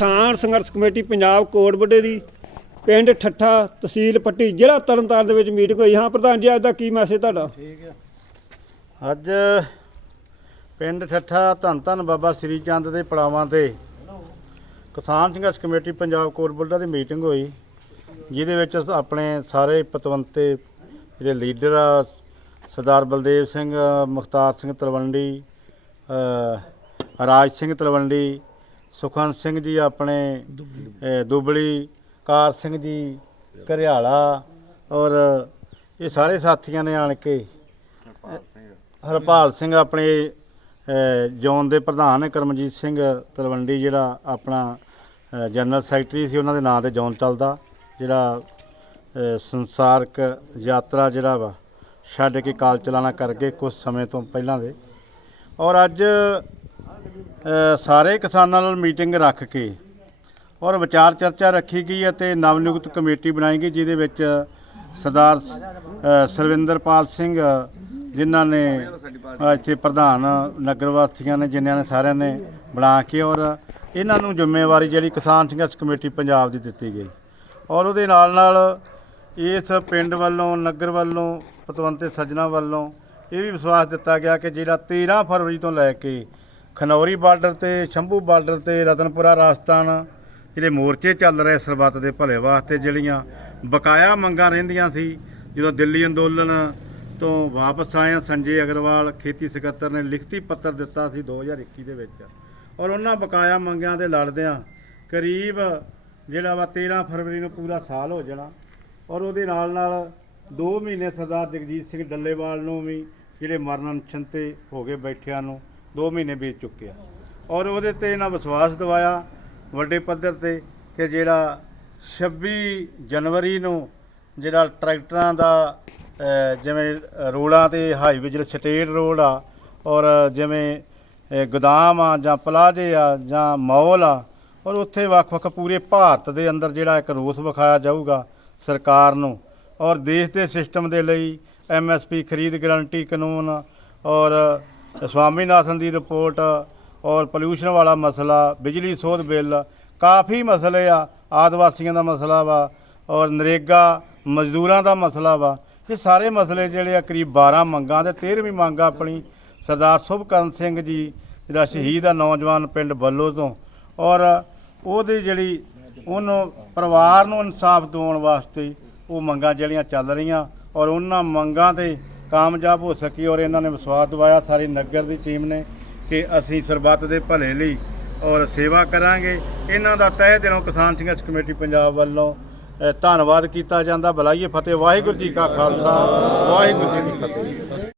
ਕਿਸਾਨ ਸੰਘਰਸ਼ ਕਮੇਟੀ ਪੰਜਾਬ ਕੋਟਬੁੱਡੇ ਦੀ, ਪਿੰਡ ਠੱਠਾ ਤਹਿਸੀਲ ਪੱਟੀ, ਜ਼ਿਲ੍ਹਾ ਤਰਨਤਾਰਨ ਦੇ ਵਿੱਚ ਮੀਟਿੰਗ ਹੋਈ। ਹਾਂ ਪ੍ਰਧਾਨ ਜੀ, ਅੱਜ ਦਾ ਕੀ ਮੈਸੇਜ ਤੁਹਾਡਾ? ਅੱਜ ਪਿੰਡ ਠੱਠਾ ਧੰਨ ਧੰਨ ਬਾਬਾ ਸ੍ਰੀ ਚੰਦ ਦੇ ਪੜਾਵਾਂ ਤੇ ਕਿਸਾਨ ਸੰਘਰਸ਼ ਕਮੇਟੀ ਪੰਜਾਬ ਕੋਟਬੁੱਡਾ ਦੀ ਮੀਟਿੰਗ ਹੋਈ, ਜਿਹਦੇ ਵਿੱਚ ਆਪਣੇ ਸਾਰੇ ਪਤਵੰਤੇ, ਜਿਹੜੇ ਲੀਡਰ ਆ, ਸਰਦਾਰ ਬਲਦੇਵ ਸਿੰਘ, ਮੁਖਤਾਰ ਸਿੰਘ ਤਲਵੰਡੀ ਰਾਜ ਸਿੰਘ ਤਲਵੰਡੀ ਸੁਖਵੰਤ ਸਿੰਘ ਜੀ ਆਪਣੇ ਅ, ਦੁਬਲੀ ਕਾਰ ਸਿੰਘ ਜੀ ਘਰਿਆਲਾ ਔਰ ਇਹ ਸਾਰੇ ਸਾਥੀਆਂ ਨੇ ਆਣ ਕੇ ਹਰਪਾਲ ਸਿੰਘ। ਆਪਣੇ ਅ, ਜ਼ੋਨ ਦੇ ਪ੍ਰਧਾਨ ਕਰਮਜੀਤ ਸਿੰਘ ਤਲਵੰਡੀ ਜਿਹੜਾ ਆਪਣਾ ਅ, ਜਨਰਲ ਸੈਕਟਰੀ ਸੀ ਉਹਨਾਂ ਦੇ ਨਾਂ ਤੇ ਜ਼ੋਨ ਚੱਲਦਾ। ਜਿਹੜਾ ਅ, ਸੰਸਾਰਕ ਯਾਤਰਾ ਜਿਹੜਾ ਵਾ ਛੱਡ ਕੇ ਕਾਲ ਚਲਾਣਾ ਕਰਕੇ ਕੁਝ ਸਮੇਂ ਤੋਂ ਪਹਿਲਾਂ ਦੇ। ਔਰ ਅੱਜ ਸਾਰੇ ਕਿਸਾਨਾਂ ਨਾਲ ਮੀਟਿੰਗ ਰੱਖ ਕੇ ਔਰ ਵਿਚਾਰ ਚਰਚਾ ਰੱਖੀ ਗਈ ਅਤੇ ਨਵਨਿਯੁਕਤ ਕਮੇਟੀ ਬਣਾਈ ਗਈ ਜਿਹਦੇ ਵਿੱਚ ਸਰਦਾਰ ਅ, ਸਰਵਿੰਦਰਪਾਲ ਸਿੰਘ ਜਿਨ੍ਹਾਂ ਨੇ ਇੱਥੇ ਪ੍ਰਧਾਨ ਨਗਰ ਵਾਸੀਆਂ ਨੇ ਜਿਨ੍ਹਾਂ ਨੇ ਸਾਰਿਆਂ ਨੇ ਬਣਾ ਕੇ ਔਰ ਇਹਨਾਂ ਨੂੰ ਜ਼ਿੰਮੇਵਾਰੀ ਜਿਹੜੀ ਕਿਸਾਨ ਸੰਘਰਸ਼ ਕਮੇਟੀ ਪੰਜਾਬ ਦੀ ਦਿੱਤੀ ਗਈ। ਔਰ ਉਹਦੇ ਨਾਲ ਨਾਲ ਇਸ ਪਿੰਡ ਵੱਲੋਂ ਨਗਰ ਵੱਲੋਂ ਪਤਵੰਤੇ ਸੱਜਣਾ ਵੱਲੋਂ ਇਹ ਵੀ ਵਿਸ਼ਵਾਸ ਦਿੱਤਾ ਗਿਆ ਕਿ ਜਿਹੜਾ 13 ਫਰਵਰੀ ਤੋਂ ਲੈ ਕੇ ਖਨੌਰੀ ਬਾਰਡਰ ਤੇ, ਸ਼ੰਭੂ ਬਾਰਡਰ ਤੇ, ਰਤਨਪੁਰਾ, ਰਾਜਸਥਾਨ ਜਿਹੜੇ ਮੋਰਚੇ ਚੱਲ ਰਹੇ ਸਰਬੱਤ ਦੇ ਭਲੇ ਵਾਸਤੇ ਜਿਹੜੀਆਂ ਬਕਾਇਆ ਮੰਗਾਂ ਰਹਿੰਦੀਆਂ ਸੀ, ਜਦੋਂ ਦਿੱਲੀ ਅੰਦੋਲਨ ਤੋਂ ਵਾਪਸ ਆਏ ਸੰਜੇ ਅਗਰਵਾਲ, ਖੇਤੀ ਸਕੱਤਰ ਨੇ ਲਿਖਤੀ ਪੱਤਰ ਦਿੱਤਾ ਸੀ 2021 ਦੇ ਵਿੱਚ। ਔਰ ਉਹਨਾਂ ਬਕਾਇਆ ਮੰਗਾਂ ਦੇ ਲੜਦਿਆਂ ਕਰੀਬ ਜਿਹੜਾ ਵਾ 13 ਫਰਵਰੀ ਨੂੰ ਪੂਰਾ ਸਾਲ ਹੋ ਜਾਣਾ, ਔਰ ਉਹਦੇ ਨਾਲ ਨਾਲ 2 ਮਹੀਨੇ ਸਰਦਾਰ ਜਗਜੀਤ ਸਿੰਘ ਡੱਲੇਵਾਲ ਨੂੰ ਵੀ ਜਿਹੜੇ ਮਰਨ ਅਨਸ਼ਨ ਤੇ ਹੋ ਗਏ ਬੈਠਿਆਂ ਨੂੰ 2 ਮਹੀਨੇ ਬੀਤ ਚੁੱਕੇ ਆ। ਔਰ ਉਹਦੇ ਤੇ ਇਹਨਾਂ ਵਿਸ਼ਵਾਸ ਦਿਵਾਇਆ ਵੱਡੇ ਪੱਧਰ ਤੇ ਕਿ ਜਿਹੜਾ 26 ਜਨਵਰੀ ਨੂੰ ਜਿਹੜਾ ਟਰੈਕਟਰਾਂ ਦਾ ਜਿਵੇਂ ਰੋਡਾਂ ਤੇ ਹਾਈਵੇ ਜਿਹੜਾ ਸਟੇਟ ਰੋਡ ਆ ਔਰ ਜਿਵੇਂ ਗੋਦਾਮ ਆ ਜਾਂ ਪਲਾਜੇ ਆ ਜਾਂ ਮੌਲ ਆ ਔਰ ਉੱਥੇ ਵੱਖ-ਵੱਖ ਪੂਰੇ ਭਾਰਤ ਦੇ ਅੰਦਰ ਜਿਹੜਾ ਇੱਕ ਰੋਸ ਵਿਖਾਇਆ ਜਾਊਗਾ ਸਰਕਾਰ ਨੂੰ ਔਰ ਦੇਸ਼ ਦੇ ਸਿਸਟਮ ਦੇ ਲਈ ਐਮਐਸਪੀ ਖਰੀਦ ਗਰੰਟੀ ਕਾਨੂੰਨ ਔਰ ਸਵਾਮੀਨਾਥਨ ਦੀ ਰਿਪੋਰਟ ਔਰ ਪੋਲਿਊਸ਼ਨ ਵਾਲਾ ਮਸਲਾ, ਬਿਜਲੀ ਸੋਧ ਬਿੱਲ, ਕਾਫੀ ਮਸਲੇ ਆ, ਆਦਿਵਾਸੀਆਂ ਦਾ ਮਸਲਾ ਵਾ ਔਰ ਨਰੇਗਾ ਮਜ਼ਦੂਰਾਂ ਦਾ ਮਸਲਾ ਵਾ। ਇਹ ਸਾਰੇ ਮਸਲੇ ਜਿਹੜੇ ਆ ਕਰੀਬ 12 ਮੰਗਾਂ ਤੇ 13ਵੀਂ ਮੰਗ ਆ ਆਪਣੀ। ਸਰਦਾਰ ਸੁਭਕਰਨ ਸਿੰਘ ਜੀ, ਜਿਹੜਾ ਸ਼ਹੀਦ ਆ ਨੌਜਵਾਨ ਪਿੰਡ ਬੱਲੋ ਤੋਂ ਔਰ ਉਹਦੀ ਜਿਹੜੀ ਉਹਨੂੰ ਪਰਿਵਾਰ ਨੂੰ ਇਨਸਾਫ ਦਿਵਾਉਣ ਵਾਸਤੇ ਉਹ ਮੰਗਾਂ ਜਿਹੜੀਆਂ ਚੱਲ ਰਹੀਆਂ ਔਰ ਉਹਨਾਂ ਮੰਗਾਂ ਤੇ ਕਾਮਯਾਬ ਹੋ ਸਕੀ ਔਰ ਇਹਨਾਂ ਨੇ ਵਿਸ਼ਵਾਸ ਦਿਵਾਇਆ। ਸਾਰੀ ਨਗਰ ਦੀ ਟੀਮ ਨੇ ਕਿ ਅਸੀਂ ਸਰਬੱਤ ਦੇ ਭਲੇ ਲਈ ਔਰ ਸੇਵਾ ਕਰਾਂਗੇ। ਇਹਨਾਂ ਦਾ ਤਹਿ ਦਿਲੋਂ ਕਿਸਾਨ ਸੰਘਰਸ਼ ਕਮੇਟੀ ਪੰਜਾਬ ਵੱਲੋਂ ਧੰਨਵਾਦ ਕੀਤਾ ਜਾਂਦਾ। ਬੁਲਾਈਏ ਫਤਿਹ। ਵਾਹਿਗੁਰੂ ਜੀ ਕਾ ਖਾਲਸਾ। ਵਾਹਿਗੁਰੂ ਜੀ ਕੀ ਫਤਿਹ।